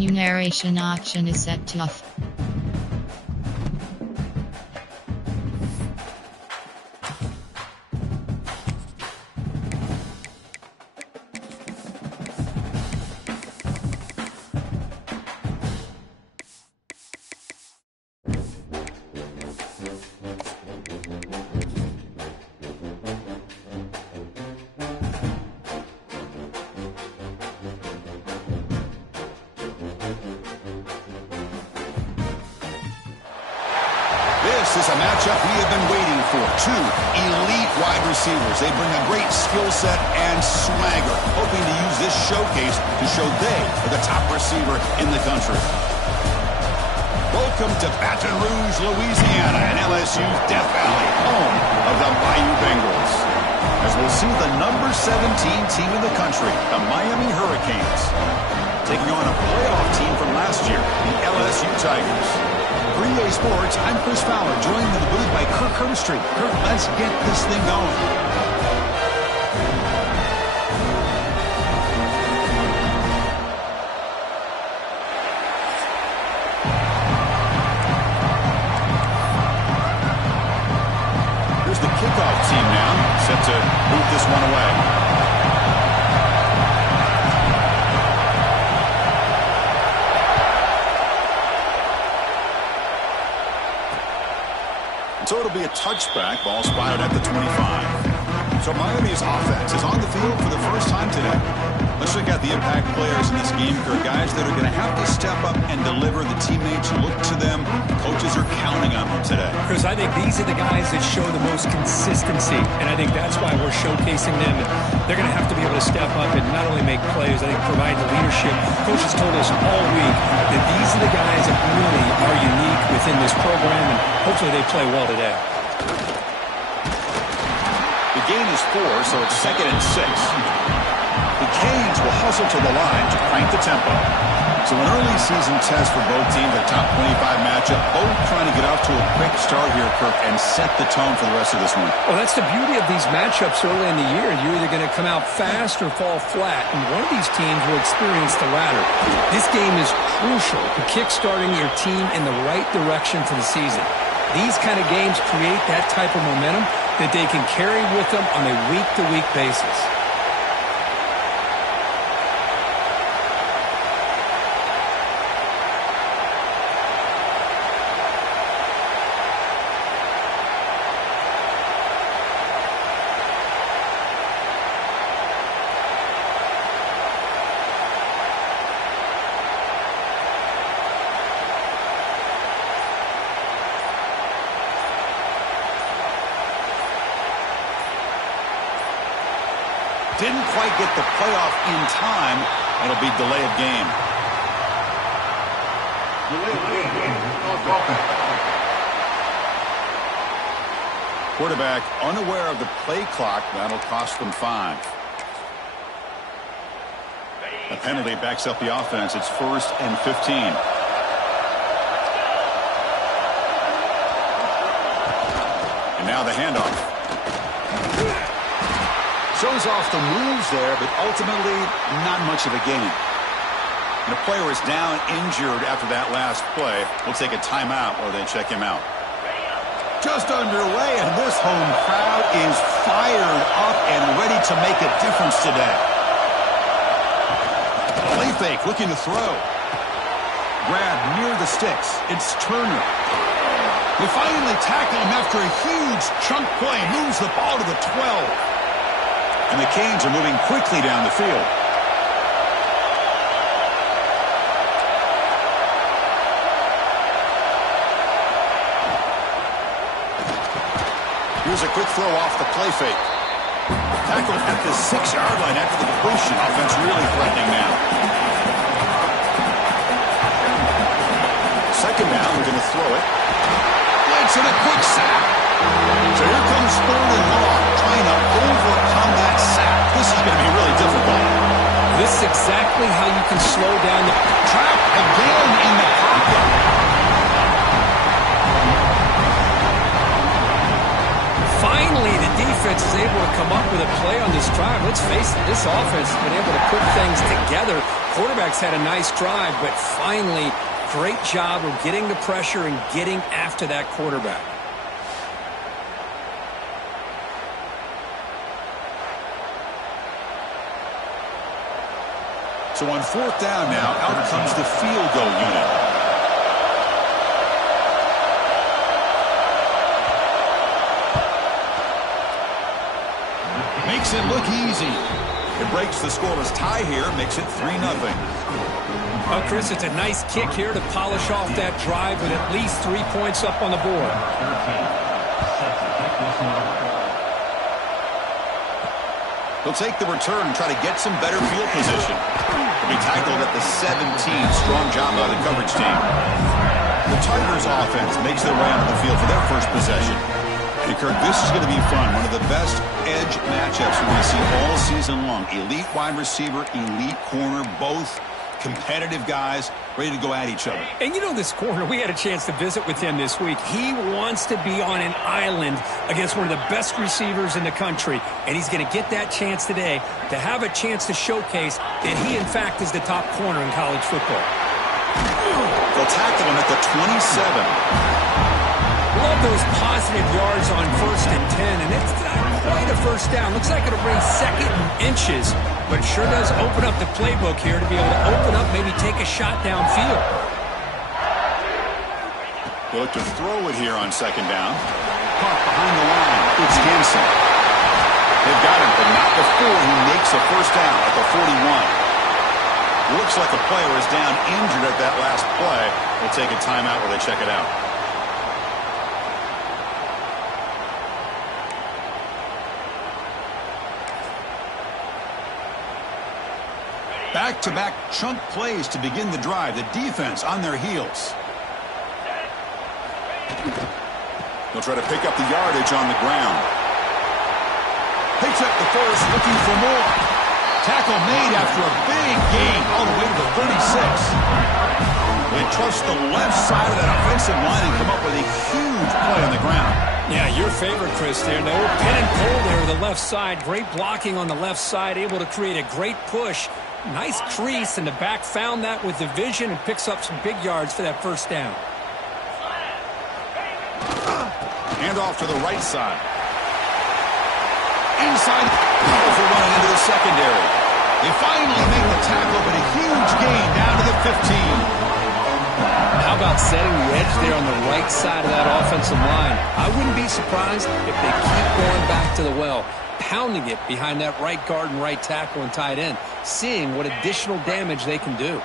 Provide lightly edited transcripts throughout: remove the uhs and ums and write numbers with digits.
menu narration option is set to off. This is a matchup we have been waiting for. Two elite wide receivers. They bring a great skill set and swagger, hoping to use this showcase to show they are the top receiver in the country. Welcome to Baton Rouge, Louisiana, and LSU's Death Valley, home of the Bayou Bengals. As we'll see the number 17 team in the country, the Miami Hurricanes, taking on a playoff team from last year, the LSU Tigers. For EA Sports, I'm Chris Fowler, joined in the booth by Kirk Herbstreit. Kirk, let's get this thing going. Here's the kickoff team now, set to boot this one away. So it'll be a touchback, ball spotted at the 25. So Miami's offense is on the field for the first time today. Let's check out the impact players in this game, Kirk. Guys that are going to have to step up and deliver. The teammates look to them. Coaches are counting on them today. Chris, I think these are the guys that show the most consistency, and I think that's why we're showcasing them. They're going to have to be able to step up and not only make plays, I think provide the leadership. Coaches told us all week that these are the guys that really are unique within this program, and hopefully they play well today. The gain is 4, so it's 2nd and 6. The Canes will hustle to the line to crank the tempo. So an early season test for both teams, a top 25 matchup. Both trying to get off to a quick start here, Kirk, and set the tone for the rest of this one. Well, that's the beauty of these matchups early in the year. You're either going to come out fast or fall flat, and one of these teams will experience the latter. This game is crucial to kickstarting your team in the right direction for the season. These kind of games create that type of momentum that they can carry with them on a week-to-week basis. Didn't quite get the playoff in time. It'll be delay of game. Quarterback unaware of the play clock. That'll cost them 5. A penalty backs up the offense. It's 1st and 15. And now the handoff. Shows off the moves there, but ultimately not much of a gain. And the player is down injured after that last play. We'll take a timeout or they check him out. Just underway, and this home crowd is fired up and ready to make a difference today. Play fake, looking to throw. Grab near the sticks. It's Turner. They finally tackle him after a huge chunk play. Moves the ball to the 12. And the Canes are moving quickly down the field. Here's a quick throw off the play fake. Tackled at the 6-yard line after the completion. Offense really threatening now. 2nd down, we're going to throw it. Blitz and a quick sack. So here comes 3rd and long, trying to overcome that sack. This is going to be really difficult. This is exactly how you can slow down the trap again in the pocket. Finally, the defense is able to come up with a play on this drive. Let's face it, this offense has been able to put things together Quarterback's had a nice drive, but finally, great job of getting the pressure and getting after that quarterback. So on 4th down now, out comes the field goal unit. Makes it look easy. It breaks the scoreless tie here, makes it 3-0. Oh, Chris, it's a nice kick here to polish off that drive with at least 3 points up on the board. He'll take the return and try to get some better field position. He'll be tackled at the 17. Strong job by the coverage team. The Tigers offense makes their way onto the field for their first possession. And Kirk, this is going to be fun. One of the best edge matchups we're going to see all season long. Elite wide receiver, elite corner, both competitive guys ready to go at each other. And you know this corner, we had a chance to visit with him this week. He wants to be on an island against one of the best receivers in the country. And he's going to get that chance today to have a chance to showcase that he, in fact, is the top corner in college football. They'll tackle him at the 27. Love those positive yards on 1st and 10, and it's not quite a first down. Looks like it'll bring 2nd and inches, but it sure does open up the playbook here to be able to open up, maybe take a shot downfield. They'll look to throw it here on 2nd down. Caught behind the line. It's Hansen. They've got him, but not before he makes a first down at the 41. Looks like a player is down injured at that last play. We'll take a timeout while they check it out. Back-to-back chunk plays to begin the drive. The defense on their heels. They'll try to pick up the yardage on the ground. Picks up the first, looking for more. Tackle made after a big gain all the way to the 36. They trust the left side of that offensive line and come up with a huge play on the ground. Yeah, your favorite, Chris, there. No pin and pull there to the left side. Great blocking on the left side, able to create a great push. Nice crease, and the back found that with the vision and picks up some big yards for that first down. Hand off to the right side. Inside, powerful running into the secondary. They finally make the tackle, but a huge gain down to the 15. How about setting the edge there on the right side of that offensive line? I wouldn't be surprised if they keep going back to the well, pounding it behind that right guard and right tackle and tight end, seeing what additional damage they can do.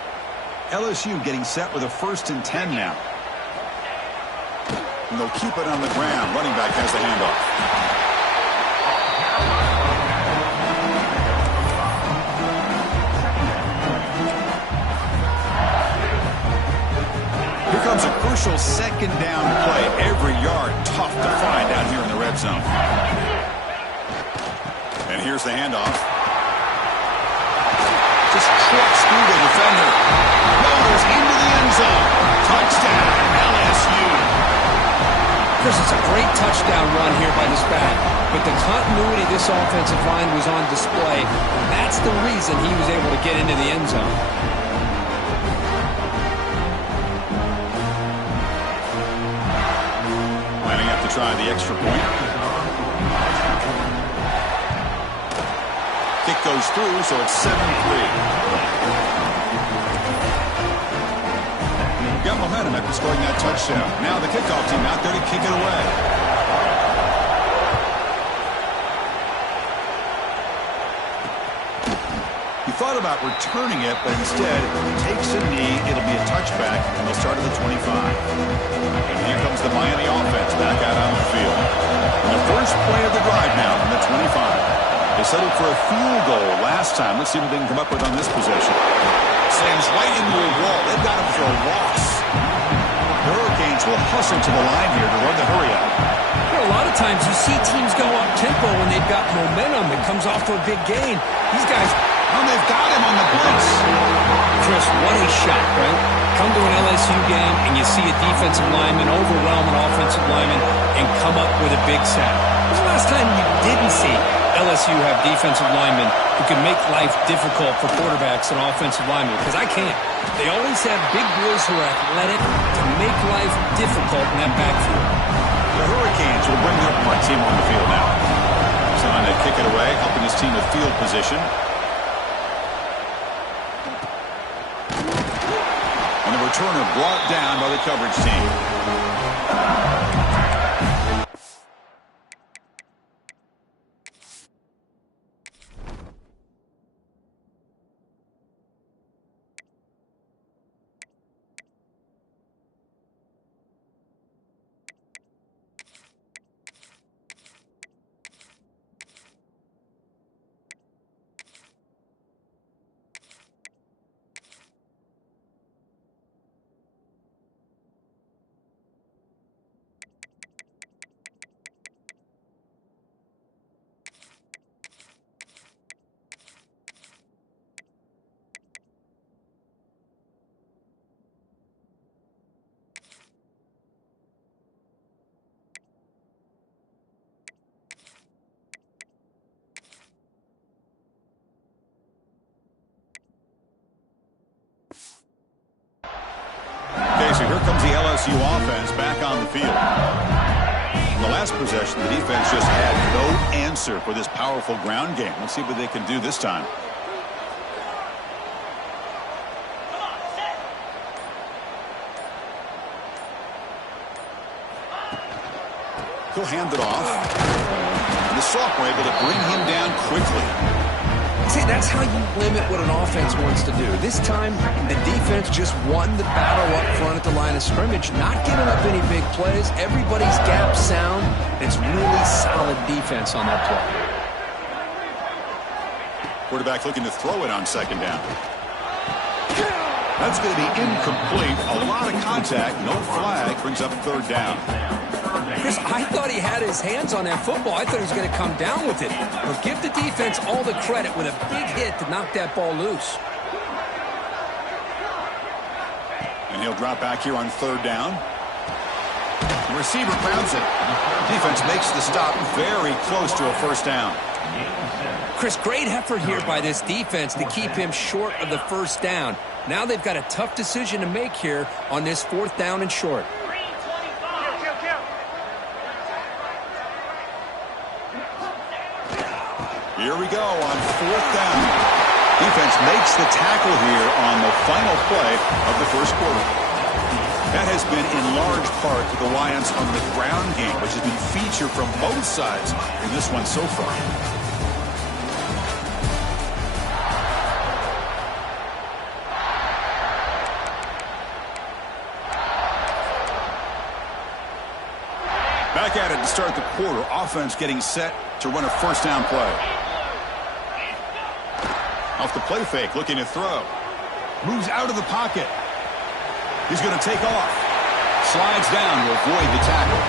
LSU getting set with a 1st and 10 now. And they'll keep it on the ground. Running back has the handoff. Here comes a crucial 2nd down play. Every yard tough to find down here in the red zone. And here's the handoff. Just trucks through the defender. Goes into the end zone. Touchdown, LSU. Chris, it's a great touchdown run here by this back, but the continuity of this offensive line was on display. That's the reason he was able to get into the end zone. Lining up to try the extra point. Kick goes through, so it's 7-3. Got momentum after scoring that touchdown. Now the kickoff team out there to kick it away. He thought about returning it, but instead takes a knee. It'll be a touchback, and they'll start at the 25. And here comes the Miami offense back out on the field. And the first play of the drive now from the 25. They settled for a field goal last time. Let's see what they can come up with on this possession. Slams right into a wall. They've got him for a loss. The Hurricanes will hustle to the line here to run the hurry-up. A lot of times you see teams go up-tempo when they've got momentum that comes off for a big gain. These guys, they've got him on the blitz. Chris, what a shot, right? Come to an LSU game and you see a defensive lineman overwhelm an offensive lineman and come up with a big sack. When was the last time you didn't see LSU have defensive linemen who can make life difficult for quarterbacks and offensive linemen? Because I can't. They always have big boys who are athletic to make life difficult in that backfield. The Hurricanes will bring their punt team on the field now. Trying to kick it away, helping his team with field position. And the returner brought down by the coverage team. So here comes the LSU offense back on the field. In the last possession, the defense just had no answer for this powerful ground game. Let's see what they can do this time. He'll hand it off. And the sophomore able to bring him down quickly. See, that's how you limit what an offense wants to do. This time, the defense just won the battle up front at the line of scrimmage, not giving up any big plays. Everybody's gap sound. It's really solid defense on that play. Quarterback looking to throw it on second down. That's going to be incomplete. A lot of contact. No flag. Brings up third down. Chris, I thought he had his hands on that football. I thought he was going to come down with it. But give the defense all the credit with a big hit to knock that ball loose. And he'll drop back here on third down. The receiver grabs it. Defense makes the stop very close to a first down. Chris, great effort here by this defense to keep him short of the first down. Now they've got a tough decision to make here on this fourth down and short. Here we go on fourth down. Defense makes the tackle here on the final play of the first quarter. That has been in large part to the reliance on the ground game, which has been featured from both sides in this one so far. Back at it to start the quarter. Offense getting set to run a first down play. Off the play fake, looking to throw. Moves out of the pocket. He's going to take off. Slides down to avoid the tackle.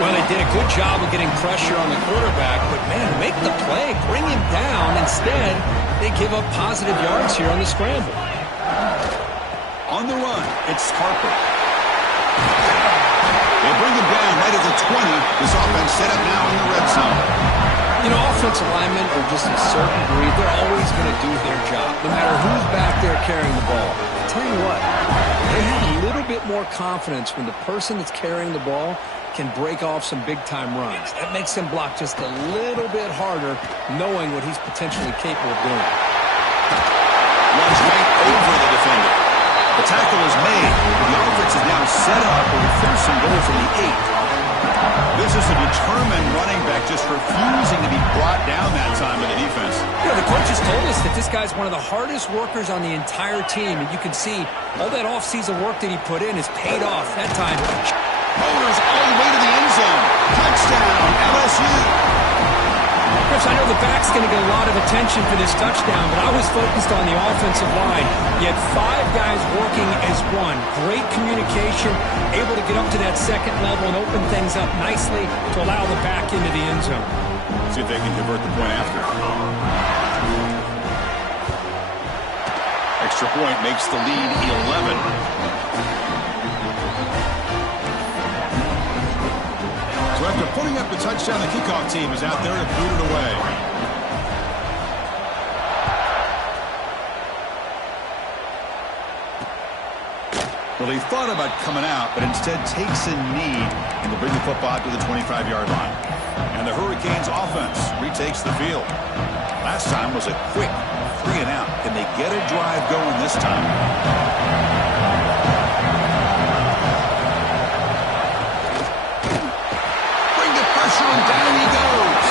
Well, they did a good job of getting pressure on the quarterback, but, man, make the play. Bring him down. Instead, they give up positive yards here on the scramble. On the run, it's Harper. They bring him down right at the 20. This offense set up now in the red zone. You know, offensive linemen are just a certain breed. They're always going to do their job, no matter who's back there carrying the ball. I'll tell you what, they have a little bit more confidence when the person that's carrying the ball can break off some big-time runs. That makes him block just a little bit harder, knowing what he's potentially capable of doing. Runs right over the defender. The tackle is made. The offense is now set up with a first and goal from the 8. This is a determined running back just refusing to be brought down that time by the defense. Yeah, the coaches told us that this guy's one of the hardest workers on the entire team, and you can see all that offseason work that he put in has paid off that time. Motors all the way to the end zone. Touchdown, LSU. Chris, I know the back's going to get a lot of attention for this touchdown, but I was focused on the offensive line. You had 5 guys working as one. Great communication, able to get up to that second level and open things up nicely to allow the back into the end zone. See if they can convert the point after. Extra point makes the lead 11. So So after putting up the touchdown, the kickoff team is out there to boot it away. Well, he thought about coming out, but instead takes a knee and will bring the football to the 25-yard line. And the Hurricanes offense retakes the field. Last time was a quick 3-and-out. Can they get a drive going this time? Bring the pressure and down he goes.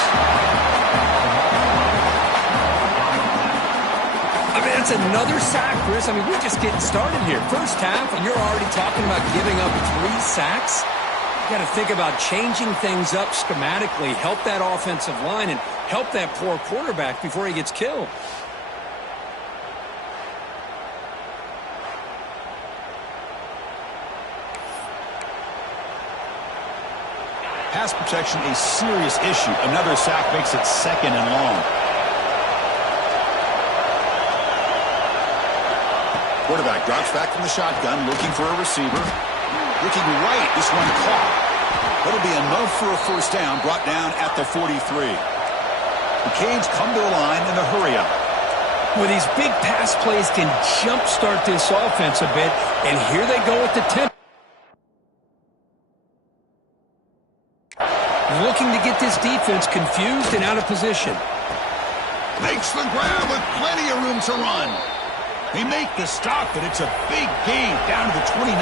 I mean, that's another sack, Chris. I mean, we're just getting started here. First half, and you're already talking about giving up 3 sacks. You got to think about changing things up schematically, help that offensive line, and help that poor quarterback before he gets killed. Pass protection, a serious issue. Another sack makes it 2nd and long. Quarterback drops back from the shotgun, looking for a receiver. Looking right, this one caught. That'll be enough for a first down, brought down at the 43. The Canes come to the line in a hurry-up. Well, these big pass plays can jumpstart this offense a bit, and here they go with the tempo. Looking to get this defense confused and out of position. Makes the grab with plenty of room to run. They make the stop, but it's a big gain down to the 29.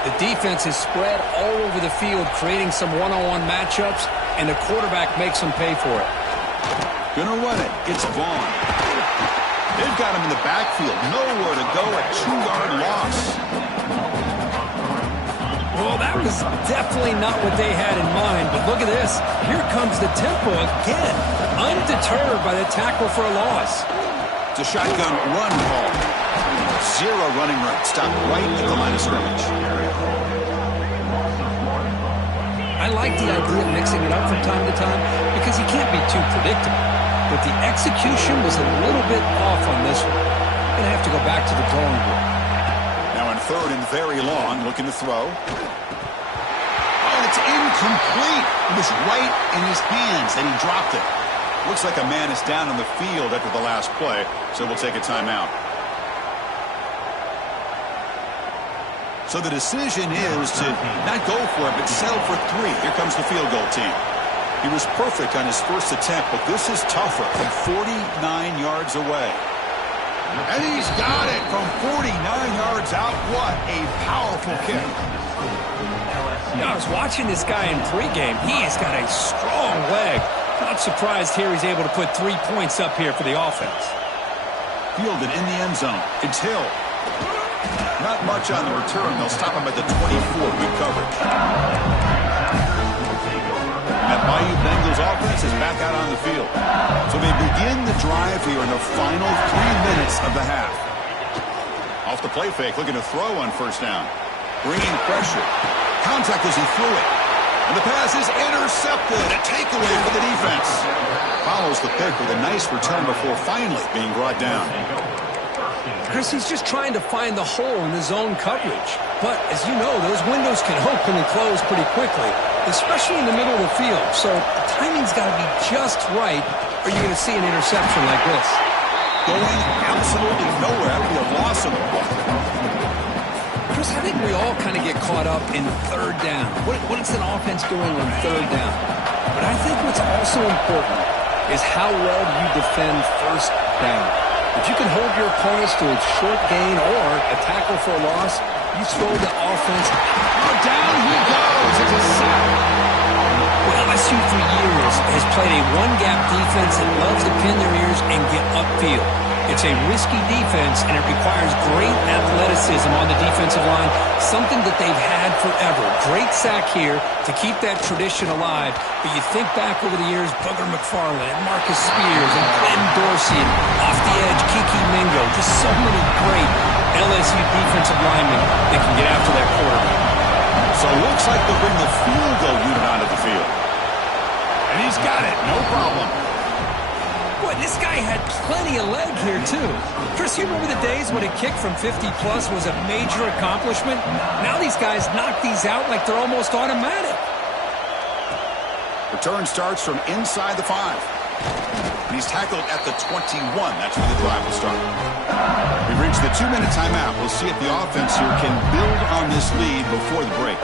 The defense is spread all over the field, creating some one-on-one matchups, and the quarterback makes them pay for it. Gonna run it. It's Vaughn. They've got him in the backfield. Nowhere to go. A 2-yard loss. Well, that was definitely not what they had in mind, but look at this. Here comes the tempo again. Undeterred by the tackle for a loss. It's a shotgun run call. 0 running room. Stopped right at the line of scrimmage. I like the idea of mixing it up from time to time because you can't be too predictable. But the execution was a little bit off on this one. Going to have to go back to the drawing board. Now in 3rd and very long, looking to throw. Oh, it's incomplete. It was right in his hands, and he dropped it. Looks like a man is down on the field after the last play, so we'll take a timeout. So the decision is to not go for it, but settle for 3. Here comes the field goal team. He was perfect on his first attempt, but this is tougher from 49 yards away. And he's got it from 49 yards out. What a powerful kick. I was watching this guy in pregame. He has got a strong leg. Not surprised here he's able to put 3 points up here for the offense. Fielded in the end zone. It's Hill. Not much on the return. They'll stop him at the 24. Good coverage. That Bayou Bengals offense is back out on the field. So they begin the drive here in the final 3 minutes of the half. Off the play fake, looking to throw on first down. Bringing pressure. Contact as he threw it. And the pass is intercepted. A takeaway for the defense. Follows the pick with a nice return before finally being brought down. Chris, he's just trying to find the hole in the zone coverage. But, as you know, those windows can open and close pretty quickly, especially in the middle of the field. So the timing's got to be just right, or you're going to see an interception like this. Going absolutely nowhere. That would be a loss of the ball. Chris, I think we all kind of get caught up in 3rd down. What is an offense doing on 3rd down? But I think what's also important is how well you defend 1st down. If you can hold your opponents to a short gain or a tackle for a loss, you throw the offense. Oh, down he goes. It's a sack. Well, LSU for years has played a one-gap defense that loves to pin their ears and get upfield. It's a risky defense, and it requires great athleticism on the defensive line, something that they've had forever. Great sack here to keep that tradition alive. But you think back over the years, Booger McFarland, Marcus Spears, and Glenn Dorsey, and off the edge, Kiki Mingo. Just so many great LSU defensive linemen that can get after that quarterback. So it looks like they'll bring the field goal unit onto the field. And he's got it. No problem. Boy, this guy had plenty of leg here, too. Chris, you remember the days when a kick from 50-plus was a major accomplishment? Now these guys knock these out like they're almost automatic. Return starts from inside the 5. And he's tackled at the 21. That's where the drive will start. We've reached the 2-minute timeout. We'll see if the offense here can build on this lead before the break.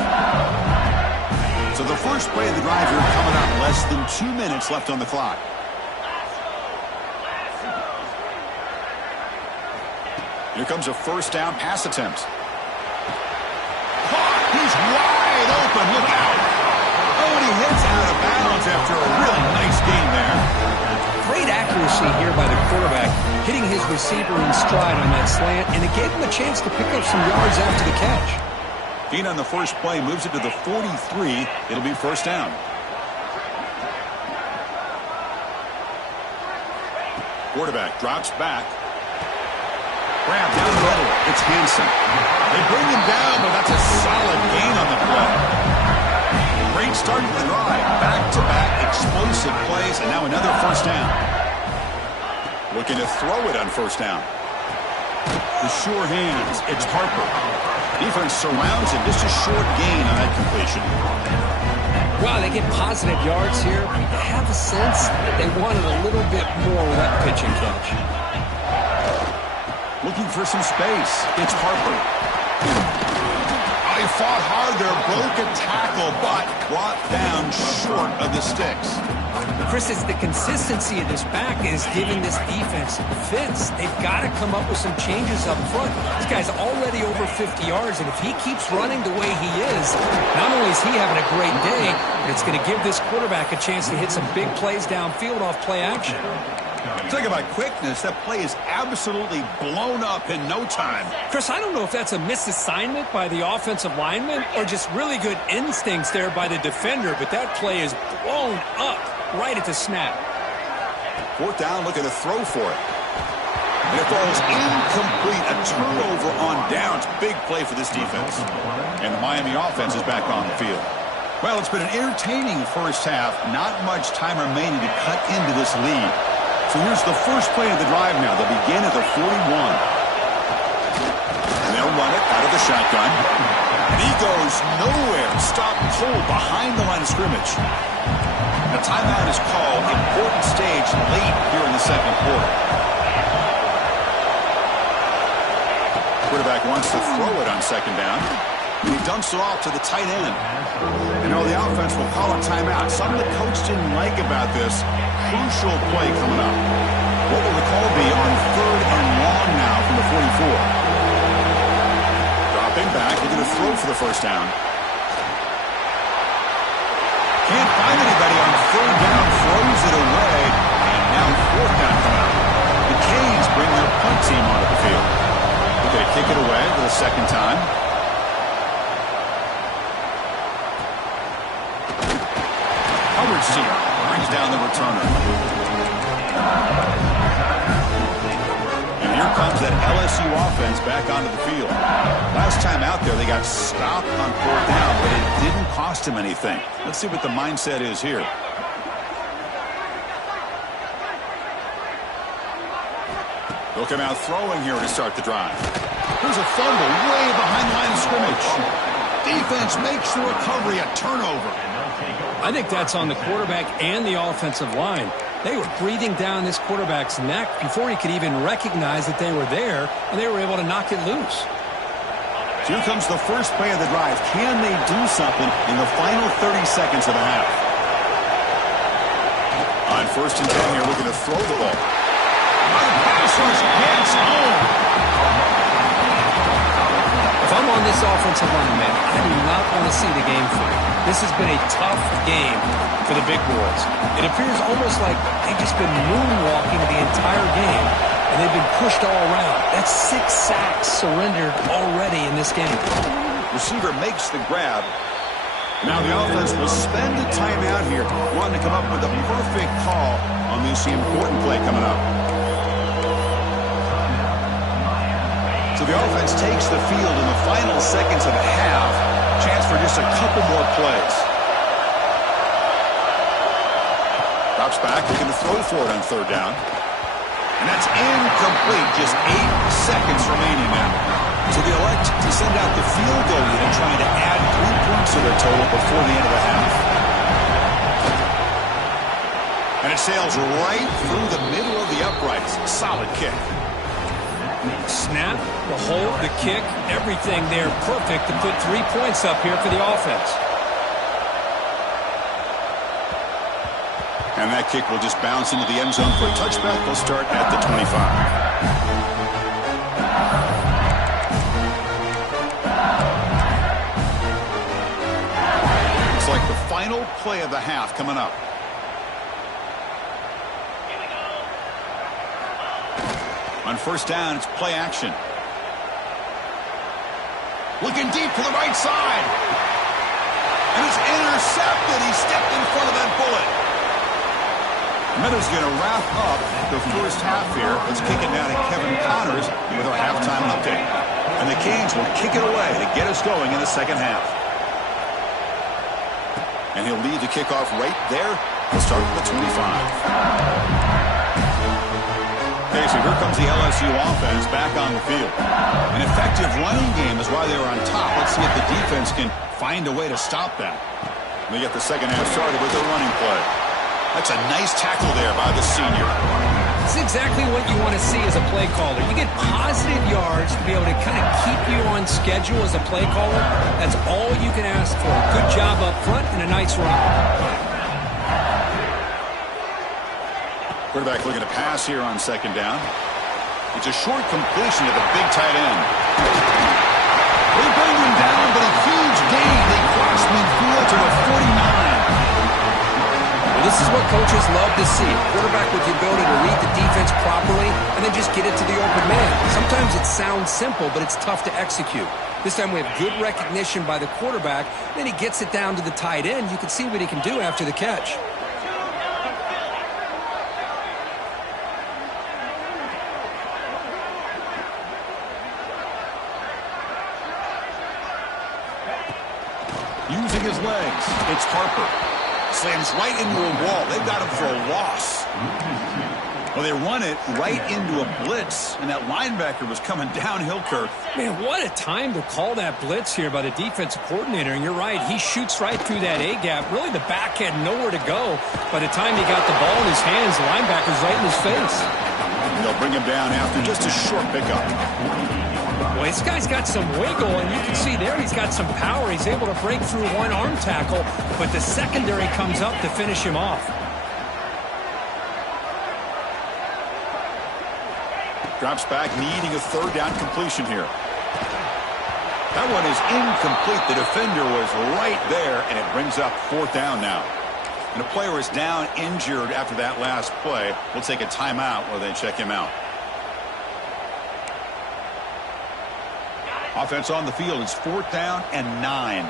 So the first play of the drive here coming up. Less than 2 minutes left on the clock. Here comes a first down pass attempt. He's wide open. Look out. Oh, and he hits out of bounds after a really nice game there. Great accuracy here by the quarterback, hitting his receiver in stride on that slant, and it gave him a chance to pick up some yards after the catch. Being on the first play moves it to the 43. It'll be first down. Quarterback drops back. Grab down the middle. It's Hansen. They bring him down, but that's a solid gain on the play. Great start to the drive. Back-to-back explosive plays, and now another first down. Looking to throw it on first down. The sure hands. It's Harper. Defense surrounds him. Just a short gain on that completion. Wow, they get positive yards here. I have a sense that they wanted a little bit more with that pitch and catch. Looking for some space. It's Harper. He fought hard there, broke a tackle, but brought down short of the sticks. Chris, it's the consistency of this back is giving this defense fits. They've got to come up with some changes up front. This guy's already over 50 yards, and if he keeps running the way he is, not only is he having a great day, but it's going to give this quarterback a chance to hit some big plays downfield off play action. Talk about quickness. That play is absolutely blown up in no time. Chris, I don't know if that's a misassignment by the offensive lineman or just really good instincts there by the defender, but that play is blown up right at the snap. Fourth down, looking to throw for it. And it falls incomplete. A turnover on downs. Big play for this defense. And the Miami offense is back on the field. Well, it's been an entertaining first half. Not much time remaining to cut into this lead. So here's the first play of the drive now. They'll begin at the 41. And they'll run it out of the shotgun. And he goes nowhere. Stopped cold behind the line of scrimmage. A timeout is called. Important stage late here in the second quarter. Quarterback wants to throw it on second down. He dumps it off to the tight end. And the offense will call a timeout. Something the coach didn't like about this. Crucial play coming up. What will the call be on third and long now from the 44? Dropping back, looking to throw for the first down. Can't find anybody on third down, throws it away, and now fourth down coming up. The Canes bring their punt team onto the field. Looking to kick it away for the second time. Howard Senior brings down the returner. And here comes that LSU offense back onto the field. Last time out there, they got stopped on fourth down, but it didn't cost him anything. Let's see what the mindset is here. They'll come out throwing here to start the drive. Here's a fumble way behind the line of scrimmage. Defense makes the recovery, a turnover. I think that's on the quarterback and the offensive line. They were breathing down this quarterback's neck before he could even recognize that they were there, and they were able to knock it loose. Here comes the first play of the drive. Can they do something in the final 30 seconds of the half? On first and 10 here, looking to throw the ball. Pass rush gets home. If I'm on this offensive line, man, I do not want to see the game through. This has been a tough game for the big boys. It appears almost like they've just been moonwalking the entire game, and they've been pushed all around. That's 6 sacks surrendered already in this game. Receiver makes the grab. Now the offense will spend the timeout here, wanting to come up with a perfect call on this important play coming up. So the offense takes the field in the final seconds of the half. Chance for just a couple more plays. Drops back, looking to throw for it on third down. And that's incomplete. Just 8 seconds remaining now. So they elect to send out the field goal unit, trying to add 3 points to their total before the end of the half. it sails right through the middle of the uprights. Solid kick. Snap, the hold, the kick, everything there perfect to put 3 points up here for the offense. And that kick will just bounce into the end zone for a touchback. They'll start at the 25. Like the final play of the half coming up. On first down, it's play action. Looking deep to the right side. And it's intercepted. He stepped in front of that bullet. Meadows going to wrap up the first half here. Let's kick it down to Kevin Connors with our halftime update. And the Canes will kick it away to get us going in the second half. And he'll lead the kickoff right there. We'll start with the 25. Okay, so here comes the LSU offense back on the field. An effective running game is why they were on top. Let's see if the defense can find a way to stop that. They get the second half started with a running play. That's a nice tackle there by the senior. It's exactly what you want to see as a play caller. You get positive yards to be able to kind of keep you on schedule as a play caller. That's all you can ask for. Good job up front and a nice run. Quarterback looking to pass here on second down. It's a short completion to the big tight end. They bring him down, but a huge gain. They cross midfield to the 49. This is what coaches love to see. A quarterback with the ability to read the defense properly and then just get it to the open man. Sometimes it sounds simple, but it's tough to execute. This time we have good recognition by the quarterback. Then he gets it down to the tight end. You can see what he can do after the catch. Using his legs, it's Harper. Slams right into a wall. They've got him for a loss. Well, they run it right into a blitz, and that linebacker was coming downhill, Kirk. Man, what a time to call that blitz here by the defensive coordinator. And you're right, he shoots right through that A-gap. Really, the back had nowhere to go. By the time he got the ball in his hands, the linebacker's right in his face. And they'll bring him down after just a short pickup. Well, this guy's got some wiggle, and you can see there he's got some power. He's able to break through one arm tackle, but the secondary comes up to finish him off. Drops back, needing a third down completion here. That one is incomplete. The defender was right there, and it brings up fourth down now. And a player is down injured after that last play. We'll take a timeout while they check him out. Offense on the field. It's fourth down and 9.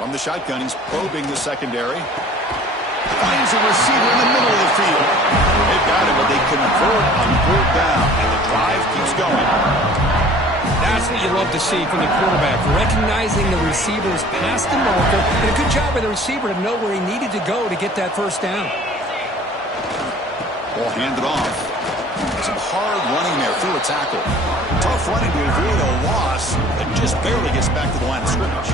From the shotgun, he's probing the secondary. Finds a receiver in the middle of the field. They've got him, but they convert on fourth down, and the drive keeps going. That's what you love to see from the quarterback, recognizing the receiver's past the marker, and a good job by the receiver to know where he needed to go to get that first down. Ball handed off. Some hard running there through a tackle. Tough running to avoid a loss, and just barely gets back to the line of scrimmage.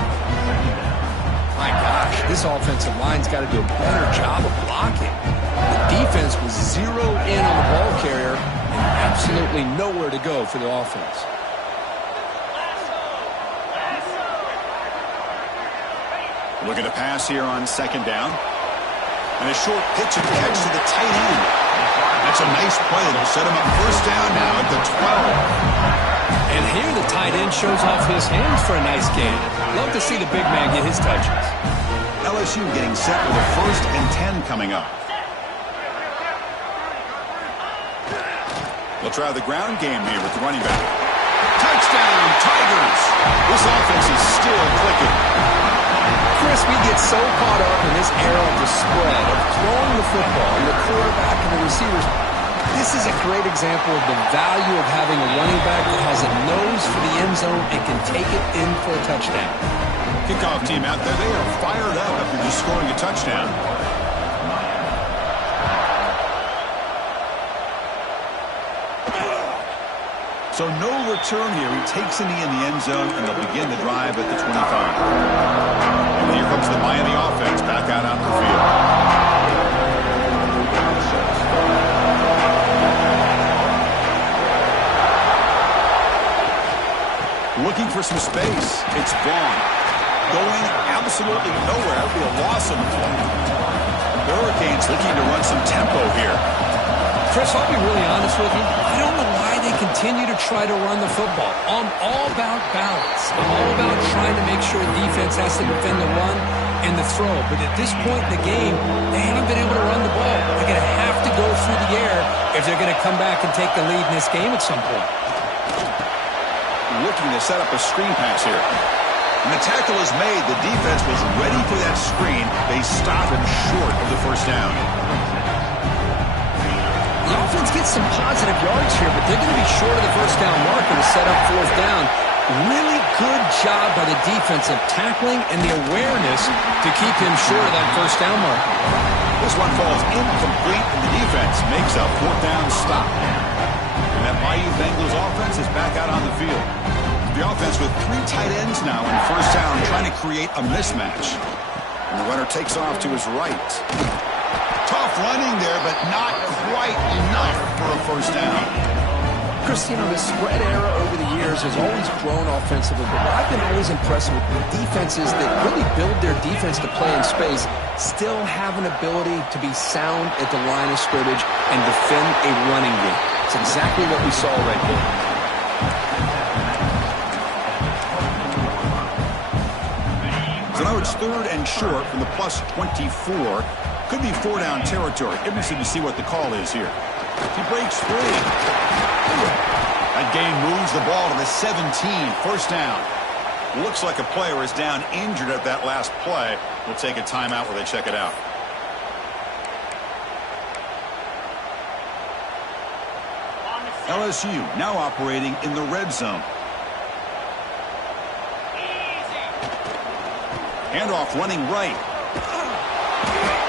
My gosh, this offensive line's got to do a better job of blocking. The defense was zeroed in on the ball carrier and absolutely nowhere to go for the offense. Looking to pass here on second down. And a short pitch and catch to the tight end. That's a nice play. They'll set him up first down now at the 12. And here the tight end shows off his hands for a nice gain. Love to see the big man get his touches. LSU getting set with a first and 10 coming up. They'll try the ground game here with the running back. Touchdown, Tigers! This offense is still clicking. Chris, we get so caught up in this era of the spread, of throwing the football, and the quarterback and the receivers. This is a great example of the value of having a running back that has a nose for the end zone and can take it in for a touchdown. Kickoff team out there, they are fired up after just scoring a touchdown. So no return here. He takes a knee in the end zone, and they'll begin the drive at the 25. And here comes the Miami offense back out onto the field. Looking for some space. It's Vaughn. Going absolutely nowhere. That would be a loss of the play. The Hurricanes looking to run some tempo here. Chris, I'll be really honest with you. I don't know why they continue to try to run the football. I'm all about balance. I'm all about trying to make sure defense has to defend the run and the throw. But at this point in the game, they haven't been able to run the ball. They're going to have to go through the air if they're going to come back and take the lead in this game at some point. Looking to set up a screen pass here. When the tackle is made, the defense was ready for that screen. They stop him short of the first down. The offense gets some positive yards here, but they're going to be short of the first down marker to set up fourth down. Really good job by the defense of tackling and the awareness to keep him short of that first down marker. This one falls incomplete, and the defense makes a fourth down stop. And that Bayou Bengals offense is back out on the field. The offense with 3 tight ends now in first down, trying to create a mismatch. And the runner takes off to his right. Tough running there, but not quite enough for a first down. Chris, you know, the spread era over the years has always grown offensively, but what I've been always impressed with defenses that really build their defense to play in space still have an ability to be sound at the line of scrimmage and defend a running game. It's exactly what we saw right there. So now it's 3rd and short from the plus 24. Could be 4-down territory. Interesting to see what the call is here. He breaks free. That gain moves the ball to the 17. First down. Looks like a player is down injured at that last play. We'll take a timeout while they check it out. LSU now operating in the red zone. Handoff running right.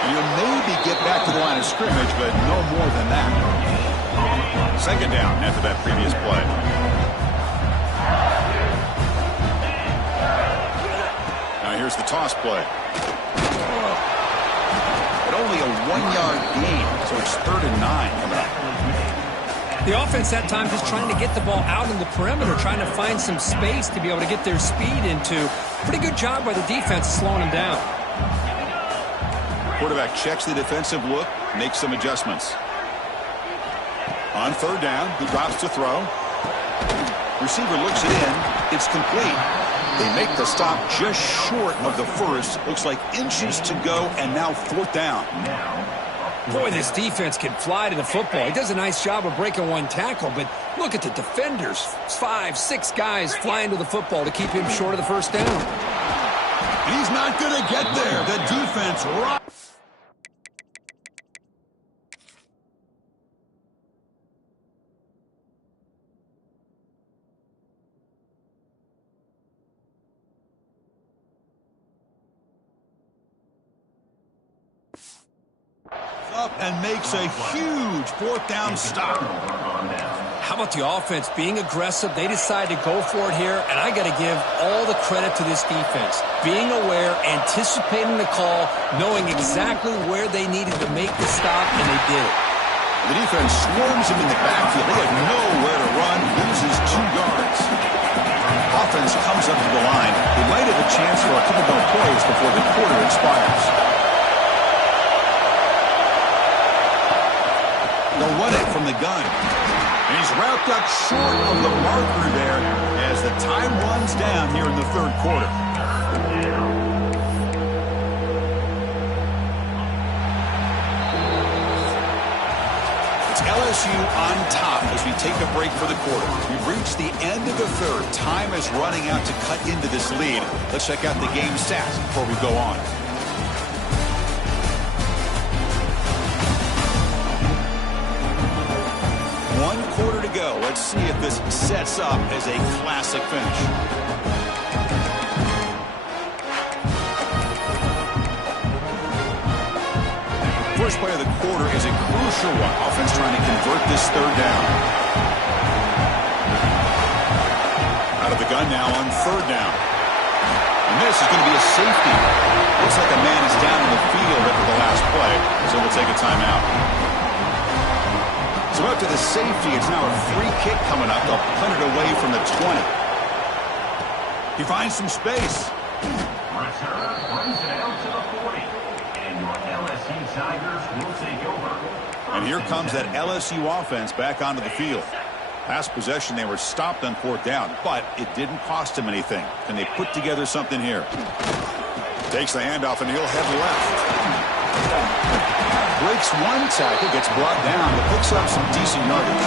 You maybe get back to the line of scrimmage, but no more than that. 2nd down after that previous play. Now here's the toss play. But only a 1-yard gain, so it's 3rd and 9 coming up. The offense at times is trying to get the ball out in the perimeter, trying to find some space to be able to get their speed into. Pretty good job by the defense slowing them down. Quarterback checks the defensive look, makes some adjustments. On 3rd down, he drops to throw. Receiver looks it in. It's complete. They make the stop just short of the first. Looks like inches to go, and now 4th down. Boy, this defense can fly to the football. He does a nice job of breaking one tackle, but look at the defenders. 5, 6 guys flying to the football to keep him short of the first down. He's not going to get there. The defense rocks. Up and makes a huge 4th down stop. How about the offense being aggressive? They decide to go for it here, and I got to give all the credit to this defense. Being aware, anticipating the call, knowing exactly where they needed to make the stop, and they did it. The defense swarms him in the backfield. They have nowhere to run, loses 2 yards. Offense comes up to the line. They might have a chance for a couple more plays before the quarter expires. They'll run it from the gun. And he's wrapped up short of the marker there as the time runs down here in the 3rd quarter. It's LSU on top as we take a break for the quarter. We've reached the end of the 3rd. Time is running out to cut into this lead. Let's check out the game stats before we go on. Quarter to go. Let's see if this sets up as a classic finish. First play of the quarter is a crucial one. Offense trying to convert this 3rd down. the gun now on 3rd down. And this is going to be a safety. Looks like a man is down in the field after the last play, so we'll take a timeout. So after the safety, it's now a free kick coming up. They'll punt it away from the 20. He finds some space. Return brings it out to the 40. And your LSU Tigers will take over. And here comes that LSU offense back onto the field. Last possession, they were stopped on 4th down, but it didn't cost him anything. Can they put together something here? Takes the handoff, and he'll head left. Breaks one tackle, gets brought down, but picks up some decent yardage.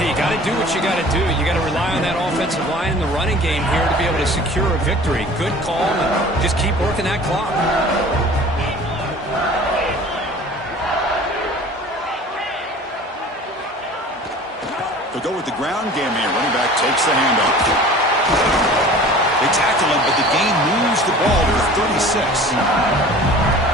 Hey, you got to do what you got to do. You got to rely on that offensive line in the running game here to be able to secure a victory. Good call, and just keep working that clock. They'll go with the ground game here. Running back takes the handoff. They tackle him, but the game moves the ball to the 36.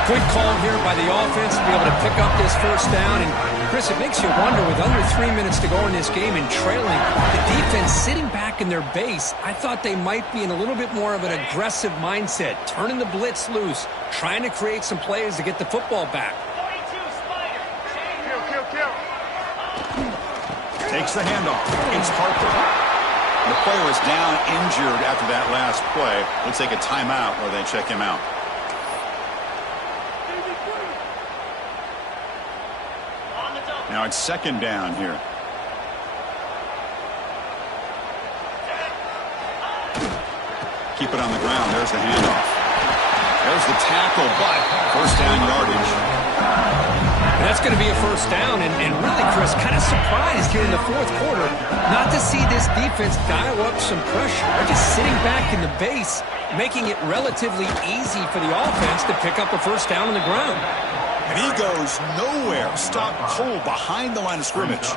Good call here by the offense to be able to pick up this 1st down. And, Chris, it makes you wonder, with under 3 minutes to go in this game and trailing, the defense sitting back in their base, I thought they might be in a little bit more of an aggressive mindset, turning the blitz loose, trying to create some plays to get the football back. Takes the handoff. It's Harper. The player is down injured after that last play. We'll take a timeout while they check him out. Now it's 2nd down here. Keep it on the ground. There's the handoff. There's the tackle, but 1st down yardage. And that's going to be a 1st down, and really, Chris, kind of surprised here in the 4th quarter not to see this defense dial up some pressure. They're just sitting back in the base, making it relatively easy for the offense to pick up a 1st down on the ground. And he goes nowhere. Stopped cold behind the line of scrimmage.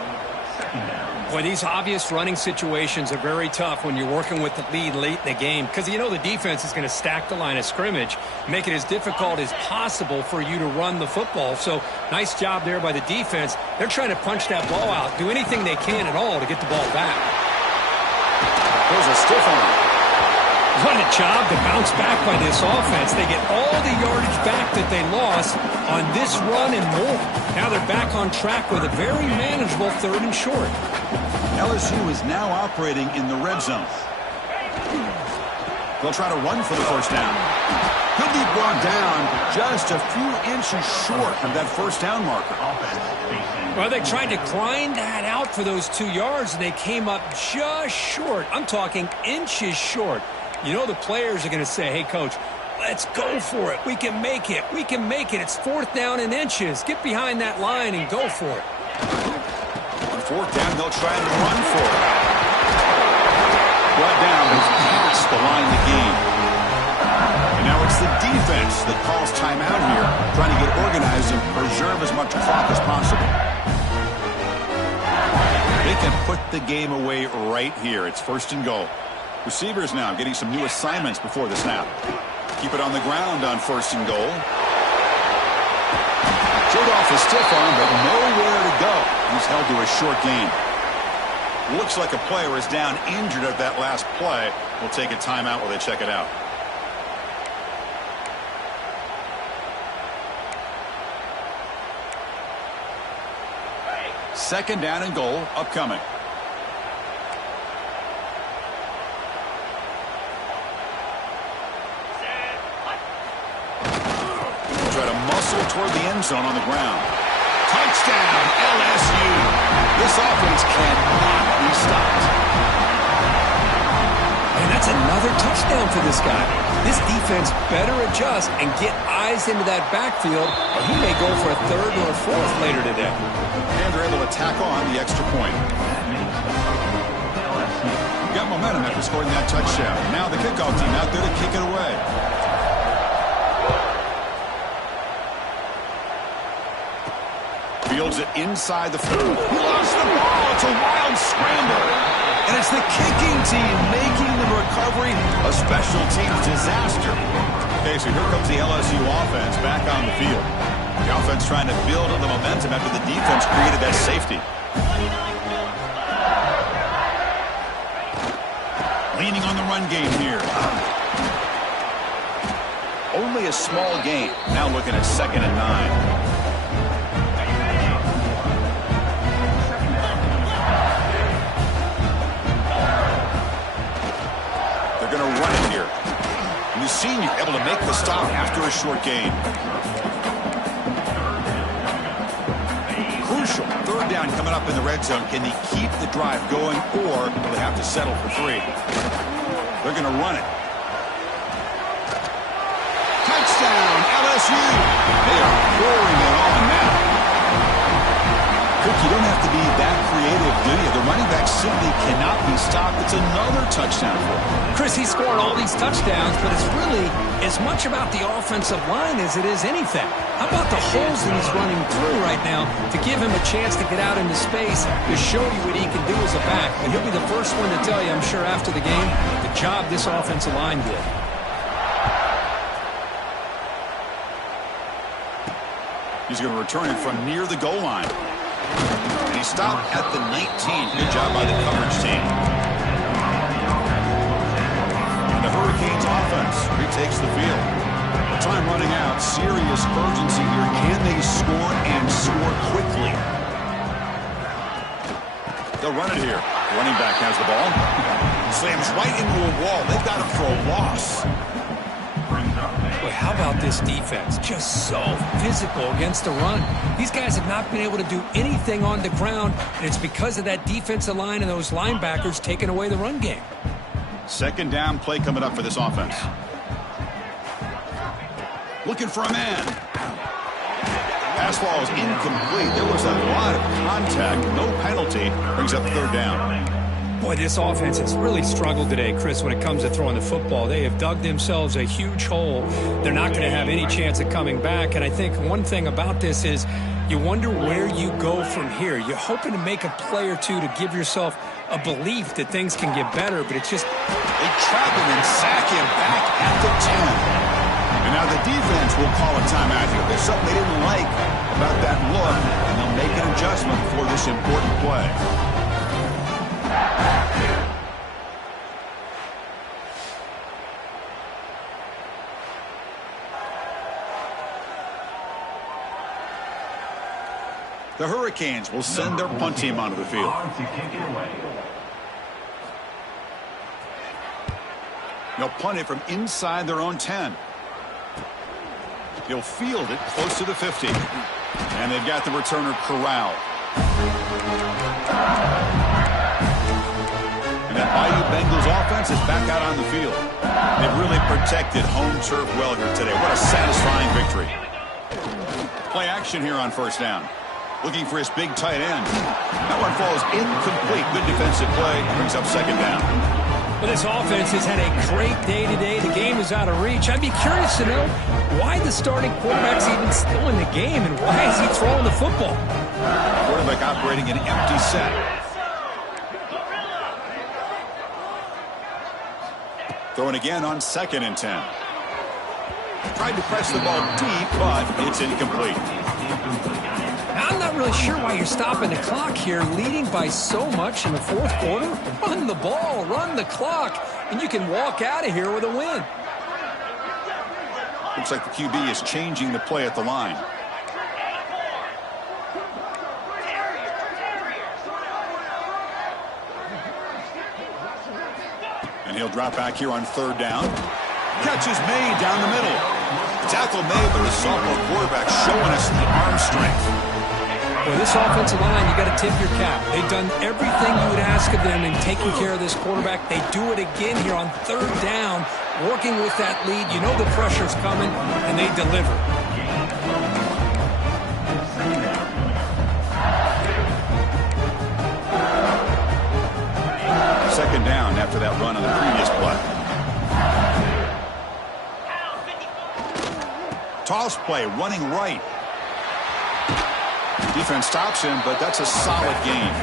Boy, these obvious running situations are very tough when you're working with the lead late in the game, because you know the defense is going to stack the line of scrimmage, make it as difficult as possible for you to run the football. So nice job there by the defense. They're trying to punch that ball out, do anything they can at all to get the ball back. There's a stiff arm. What a job to bounce back by this offense. They get all the yardage back that they lost on this run and more. Now they're back on track with a very manageable 3rd and short. LSU is now operating in the red zone. They'll try to run for the 1st down. He'll be brought down just a few inches short of that 1st down marker. Well, they tried to grind that out for those 2 yards, and they came up just short. I'm talking inches short. You know the players are going to say, hey, Coach, let's go for it. We can make it. We can make it. It's 4th down in inches. Get behind that line and go for it. On 4th down, they'll try to run for it. Brought down past the line of the game. And now it's the defense that calls timeout here, trying to get organized and preserve as much clock as possible. They can put the game away right here. It's 1st and goal. Receivers now getting some new assignments before the snap. Keep it on the ground on 1st and goal. Showed off a stiff arm, but nowhere to go. He's held to a short gain. Looks like a player is down injured at that last play. We'll take a timeout while they check it out. Second down and goal upcoming. Try to muscle toward the end zone on the ground. Touchdown, LSU. This offense cannot be stopped. And that's another touchdown for this guy. This defense better adjust and get eyes into that backfield, or he may go for a 3rd or a 4th later today. And they're able to tack on the extra point. Got momentum after scoring that touchdown. Now the kickoff team out there to kick it away. Fields it inside the 4. He lost the ball. It's a wild scramble. And it's the kicking team making the recovery a special teams disaster. Okay, so here comes the LSU offense back on the field. The offense trying to build on the momentum after the defense created that safety. Leaning run game here. Only a small gain. Now looking at 2nd and 9. Going to run it here. And the senior able to make the stop after a short gain. Crucial. 3rd down coming up in the red zone. Can they keep the drive going, or will they have to settle for 3? They're going to run it. Touchdown, LSU. They are pouring it on now. Cook, you don't have to be that creative, do you? The running back simply cannot be stopped. It's another touchdown for him. Chris, he's scoring all these touchdowns, but it's really as much about the offensive line as it is anything. How about the holes that he's running through right now to give him a chance to get out into space to show you what he can do as a back? But he'll be the first one to tell you, I'm sure, after the game, the job this offensive line did. He's going to return it from near the goal line. And he stopped at the 19. Good job by the coverage team. And the Hurricanes offense retakes the field. Time running out. Serious urgency here. Can they score and score quickly? They'll run it here. Running back has the ball. Slams right into a wall. They've got him for a loss. Boy, how about this defense? Just so physical against the run. These guys have not been able to do anything on the ground, and it's because of that defensive line and those linebackers taking away the run game. 2nd down play coming up for this offense. Looking for a man. Pass ball is incomplete. There was a lot of contact. No penalty. Brings up 3rd down. Boy, this offense has really struggled today, Chris, when it comes to throwing the football. They have dug themselves a huge hole. They're not going to have any chance of coming back. And I think one thing about this is you wonder where you go from here. You're hoping to make a play or two to give yourself a belief that things can get better, but it's just... They trap him and sack him back at the 10. And now the defense will call a timeout here. There's something they didn't like about that look, and they'll make an adjustment for this important play. The Hurricanes will send their punt team onto the field. They'll punt it from inside their own 10. He'll field it close to the 50. And they've got the returner corralled. And that Bayou Bengals offense is back out on the field. They've really protected home turf well here today. What a satisfying victory. Play action here on 1st down. Looking for his big tight end. That one falls incomplete. Good defensive play. Brings up 2nd down. Well, this offense has had a great day today. The game is out of reach. I'd be curious to know why the starting quarterback's even still in the game and why is he throwing the football? Quarterback operating an empty set. Throwing again on 2nd and 10. Tried to press the ball deep, but it's incomplete. I'm not really sure why you're stopping the clock here, leading by so much in the 4th quarter. Run the ball, run the clock, and you can walk out of here with a win. Looks like the QB is changing the play at the line. And he'll drop back here on 3rd down. Catch is made down the middle. Tackle made, but the sophomore quarterback showing us the arm strength. Well, this offensive line, you got to tip your cap. They've done everything you would ask of them in taking care of this quarterback. They do it again here on 3rd down, working with that lead. You know the pressure's coming, and they deliver. Second down after that run on the previous play. Toss play, running right. Defense stops him, but that's a solid game.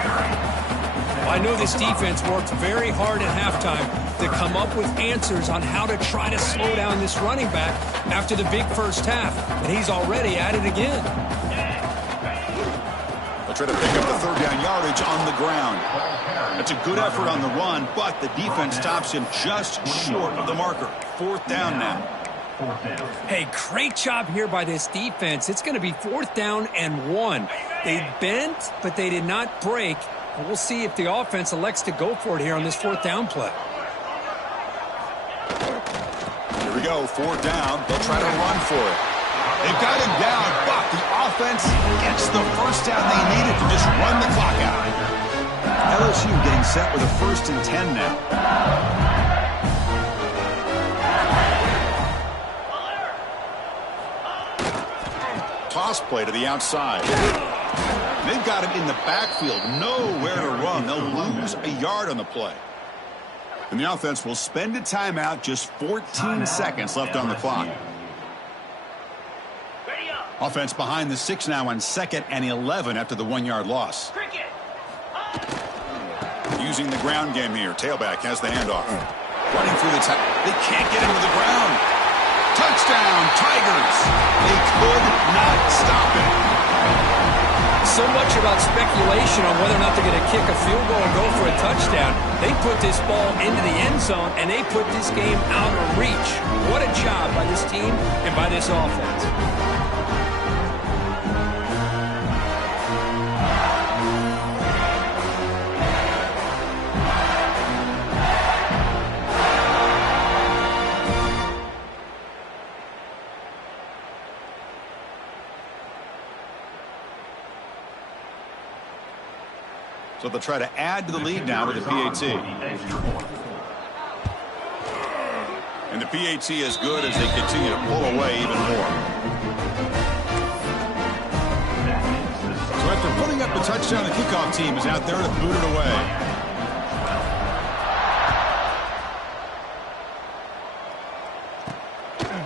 I know this defense worked very hard at halftime to come up with answers on how to try to slow down this running back after the big first half, and he's already at it again. They'll try to pick up the third down yardage on the ground. That's a good effort on the run, but the defense stops him just short of the marker. Fourth down now. Hey, great job here by this defense. It's going to be 4th down and 1. They bent, but they did not break. And we'll see if the offense elects to go for it here on this 4th down play. Here we go, 4th down. They'll try to run for it. They've got him down, but the offense gets the first down they needed to just run the clock out. LSU getting set with a 1st and 10 now. Toss play to the outside. They've got him in the backfield, nowhere to run. They'll lose a yard on the play. And the offense will spend a timeout, just 14 seconds left on the clock. Offense behind the 6 now on 2nd and 11 after the 1-yard loss. Using the ground game here. Tailback has the handoff. Running through the top. They can't get him to the ground. Touchdown, Tigers. They could not stop it. So much about speculation on whether or not they're going to kick a field goal or go for a touchdown. They put this ball into the end zone, and they put this game out of reach. What a job by this team and by this offense. So they'll try to add to the lead now with the PAT. And the PAT is good as they continue to pull away even more. So after putting up the touchdown, the kickoff team is out there to boot it away.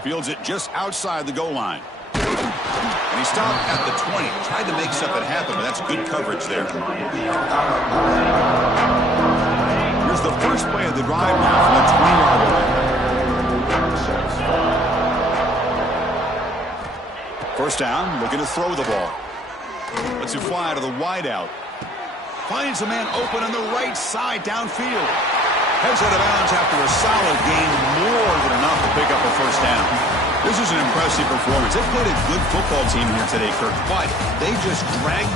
Fields it just outside the goal line. And he stopped at the 20. Tried to make something happen, but that's good coverage there. Here's the first play of the drive now from the 20-yard line. First down, looking to throw the ball. Lets it fly to the wideout. Finds a man open on the right side downfield. Heads out of bounds after a solid gain, more than enough to pick up a first down. This is an impressive performance. They played a good football team here today, Kirk, but they just dragged